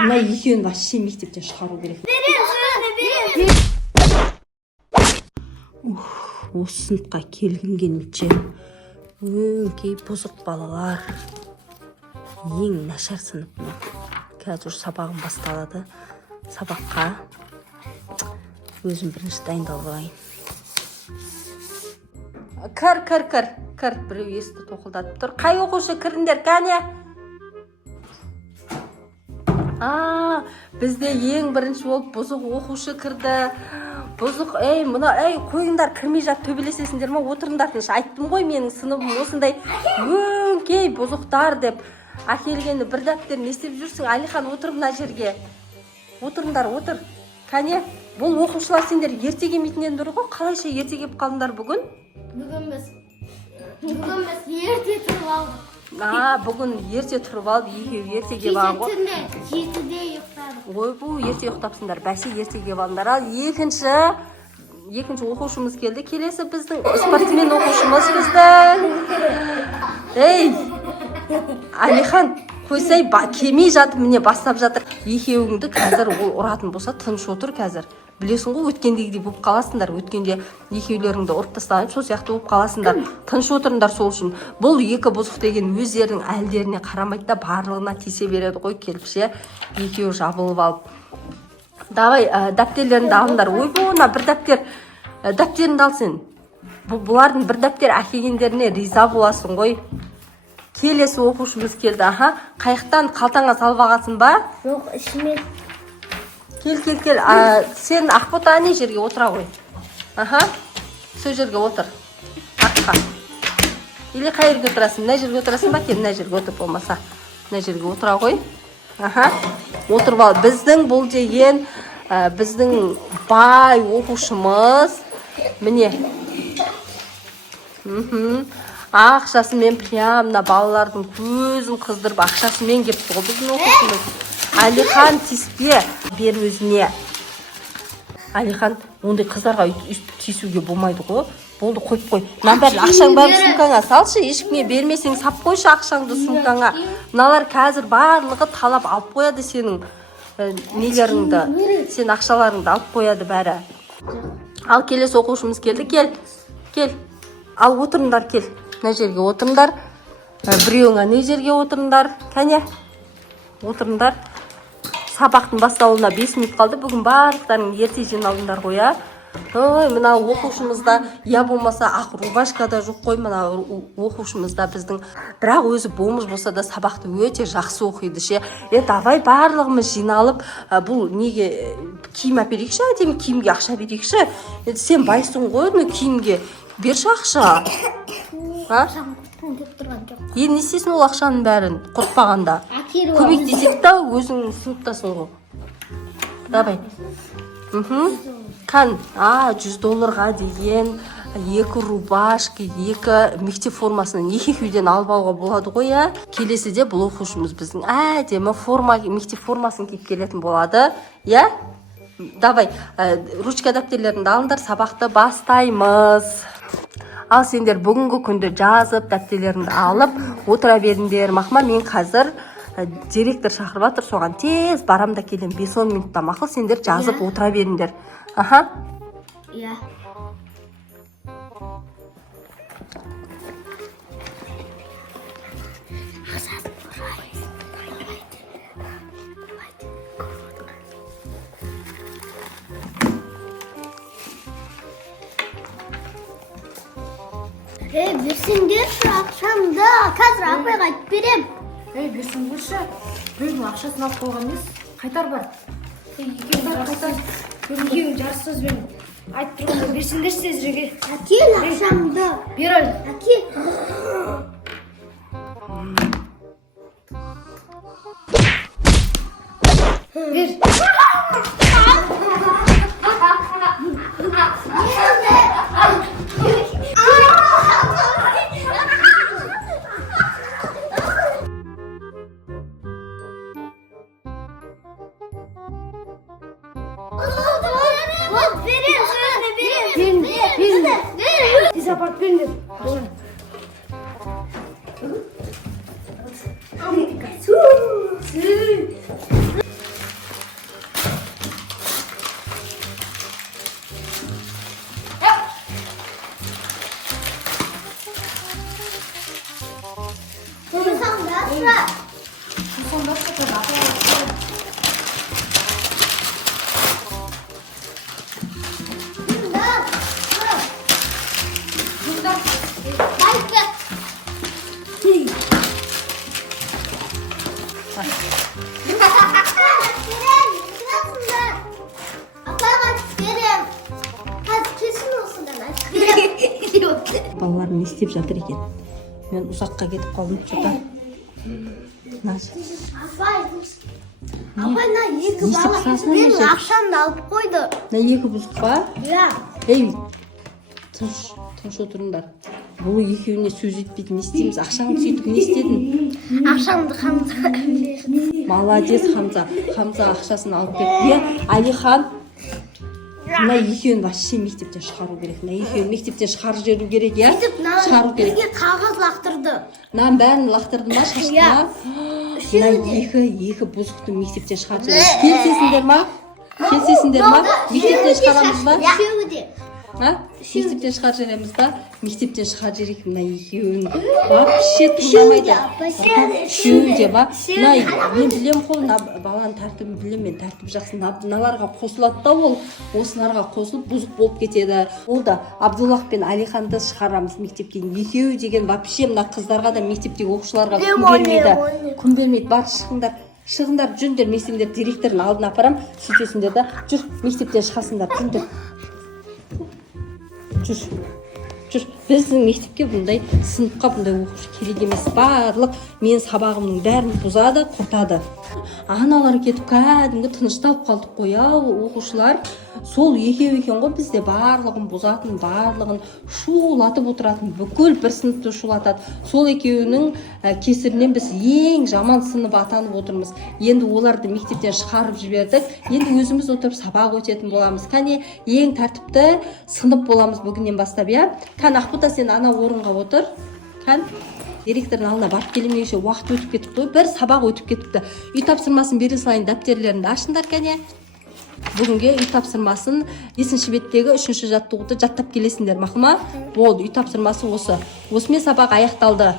Мына екеуін вообще мектептен шығару керек. Берем. Осы сыныпқа келгенше өңкей бұзық балалар. Ең нашар сынып. Қазір сабағым басталады. Сабаққа өзім бірінші дайындалып алайын. Кір. Біреу есікті тоқылдатып тұр. Қай оқушы кіріңдер, кәне? Бізде ең бірінші болып бұзық оқушы кірді. Бұзық, қойыңдар, кірмей жат, төбелесесіңдер ме? Отырыңдар, айттым ғой, менің сыныбым осындай өңкей бұзықтар деп. Әкелгенді бір дәптерін естеп жүрсің, Алихан, отыр мына жерге. Отырыңдар, отыр. Кәне, бұл оқушылар сендер ерте келмейтінден дұры ғой, қалайша ерте келіп қалыңдар бүгін? Бүгін біз ерте тұрып алдық. Бүгін ерте тұрып алып, екеуі ерте келіп алған ғой. Кеше 7-де ұйықтадық. Ой, бұл ерте ұйықтапсыңдар, бәсе ерте келіп алыңдар. Ал екінші оқушымыз келді. Келесі біздің спортсмен оқушымыз біздің. Алихан, қойсай, келмей жатып, міне бастап жатыр. Екеуіңді қазір ол ұратын болса, тыныш отыр қазір. Білесің ғой, өткендегідей болып қаласыңдар. Өткенде екеулеріңді ұрып тастаған, сол сияқты болып қаласыңдар. Тыныш отырыңдар сол үшін. Бұл екі бұзық деген өздерінің әлдеріне қарамайды да барлығына тисе береді ғой, келіпше. Екеуі жабылып алып. Давай, дәптерлеріңді алыңдар. Ойбуына бір дәптеріңді ал сен. Бұлардың бір дәптер әкелгендеріне риза боласың ғой. Келесі оқушымыз келді. Қайықтан қалтаңа салып алғансың ба? Жоқ, ішіме. Кел. Сен Ақбота не жерге отыра ғой. Сол жерге отыр. Аққа. Или қай жерге отырасың? Мына жерге отырасың ба? Кел, мына жерге отыр болмаса. Мына жерге отыра ғой. Отырып ал. Біздің бұл деген біздің бай оқушымыз. Міне. Ақшасымен прямна балалардың көзін қыздырып ақшасымен кепті ғой біздің оқушымыз. Алихан, тиіспе, бер өзіне. Алихан, ондай қыздарға тиісуге болмайды ғой. Болды, қойып қой. Ақшаң бәрін сумкаңа салшы, ешкімге бермесең сап қойшы ақшаңды сумкаңа. Мыналар қазір барлығы талап алып қояды сенің нелеріңді. Сен ақшаларыңды алып қояды бәрі. Ал келесі оқушымыз келді, кел. Ал отырыңдар, кел. Мына жерге отырыңдар. Біреуіңа не жерге отырыңдар. Кәне? Отырыңдар. Сабақтың басталуына 5 минут қалды. Бүгін барлықтарың ерте жиналыңдар ғой, мына оқушымызда, болмаса ақ рубашкада жоқ қой, мына оқушымызда біздің. Бірақ өзі бомж болса да сабақты өте жақсы оқиды ше. Давай барлығымыз жиналып, бұл неге киім әперейікші, әдемі киімге ақша берейікші. Сен байсың ғой, киімге берші ақша. Не істесін ол ақшаның бәрін құртпағанда? Көмектесек та өзің сыныптасың ғой. Давай. Қан, $100 деген 2 рубашки, 2 мектеп формасынан екеуден алып алуға болады ғой, Келесіде бұл оқушымыз біздің әдемі мектеп формасын киіп келетін болады, Давай, ручка дәптерлеріңді алыңдар, сабақты бастаймыз. Ал сендер бүгінгі күнді жазып, дәптерлеріңді алып, отыра беріңдер. Мақма, мен қазір директор шақырып жатыр, соған тез барам да келем. 5-10 минутта мақыл, сендер жазып отыра беріңдер. Берсеңдерші ақшамды, қазір апайға айтып берем. Берсің көрші, біреудің ақшасын алып қойған емес, қайтар бар. Екеуің жарыссызбен айтып тұрғанда берсеңдерші тезірек. Әкел ақшамды. Бер ал. Әкел. Бер. Tez apart gönder. Sırasında apaga берем. Қазір кешін осыдан айтып берем. Балаларым не істеп жатыр екен? Мен ұзаққа кетіп қалдым. Что-то. Апай, мына екі Не бала істеп менің жатыр? ақшамды алып қойды. Мына екі бұзық па? Иә. Ей, тыныш отырыңдар. Бұл екеуіне сөз етпейді, не істейміз? Ақшаңды сөйтіп не істедің? Ақшамды Хамза. Молодец, Хамза. Хамза ақшасын алып кетті. Алихан, мына екеуін вообще мектептен шығару керек. Мына екеуін мектептен шығарып жіберу керек, иә? Шығару керек. Бізге қағаз лақтырды. Мынаның бәрін лақтырды ма шашына? Мына екі бұзықты мектептен шығарып жіберу. Келісесіңдер ма? Келісесіңдер ма? Мектептен шығарамыз ба? Үшеуі де. Мектептен шығарып жібереміз ба? Мектептен шығарып жіберейік мына екеуін. Вообще тыңдамайды. Үшеуі де ба? Мен білем ғой, мына баланың тәртібін білем, мен тәртіп жақсы. Мыналарға қосылады да ол, осыларға қосылып бұзық болып кетеді. Ол да Абдуллах пен Алиханды шығарамыз мектептен. Екеуі деген вообще мына қыздарға да мектептегі оқушыларға күн бермейді. Күн бермейді. Бар шығыңдар, жүріңдер, мен сендер директордың алдына апарам, сөйтесіңдер да. Жүр, мектептен шығасыңдар, жүріңдер. Жүр, біздің мектепке бұндай сыныпқа бұндай оқушы керек емес. Барлық мен сабағымның бәрін бұзады, құртады. Аналар кетіп кәдімгі тынышталып қалдық қой, оқушылар. Сол екеу екен ғой, бізде барлығын бұзатын, барлығын шулатып отыратын, бүкіл бір сыныпты шулатады. Сол екеуінің кесірінен біз ең жаман сынып атанып отырмыз. Енді оларды мектептен шығарып жібердік. Енді өзіміз отырып сабақ өтетін боламыз. Кәне ең тәртіпті сынып боламыз бүгіннен бастап, иә? Кән Ақбота, сен ана орынға отыр. Кән директордың алдына барып келмейінше уақыт өтіп кетіп қой, бір сабақ өтіп кетіпті. Үй тапсырмасын бере салайын, дәптерлеріңді ашыңдар кәне. Бүгінге үй тапсырмасын 5-ші беттегі 3-ші жаттығуды жаттап келесіңдер, мақұл ма? Болды, үй тапсырмасы осы. Осымен сабақ аяқталды.